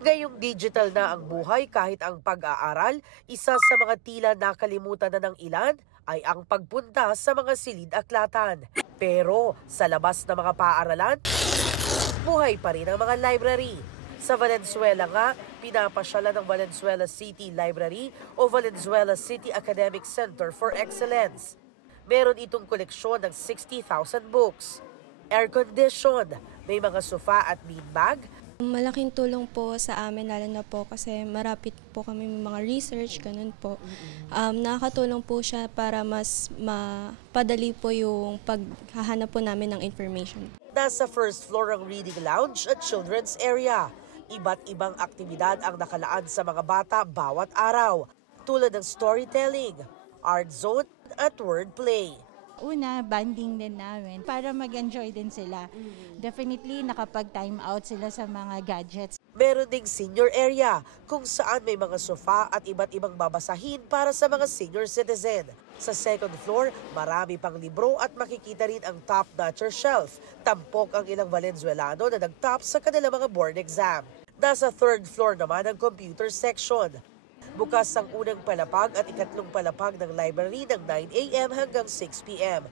Ngayong digital na ang buhay kahit ang pag-aaral, isa sa mga tila nakalimutan na ng ilan ay ang pagpunta sa mga silid-aklatan. Pero sa labas ng mga paaralan, buhay pa rin ang mga library. Sa Valenzuela nga, pinapasyalan ng Valenzuela City Library o Valenzuela City Academic Center for Excellence. Meron itong koleksyon ng 60,000 books. Air-conditioned, may mga sofa at beanbag. Malaking tulong po sa amin, lalo na po kasi marapit po kami may mga research, ganun po. Nakakatulong po siya para mas mapadali po yung paghahanap po namin ng information. Nasa first floor ang reading lounge at children's area. Iba't ibang aktibidad ang nakalaan sa mga bata bawat araw, tulad ng storytelling, art zone at wordplay. Una, banding din namin para mag-enjoy din sila. Definitely, nakapag-time out sila sa mga gadgets. Meron ding senior area kung saan may mga sofa at iba't ibang babasahin para sa mga senior citizen. Sa second floor, marami pang libro at makikita rin ang top-notcher shelf. Tampok ang ilang Valenzuelano na nag-top sa kanilang mga board exam. Nasa third floor naman ang computer section. Bukas ang unang palapag at ikatlong palapag ng library ng 9 a.m. hanggang 6 p.m.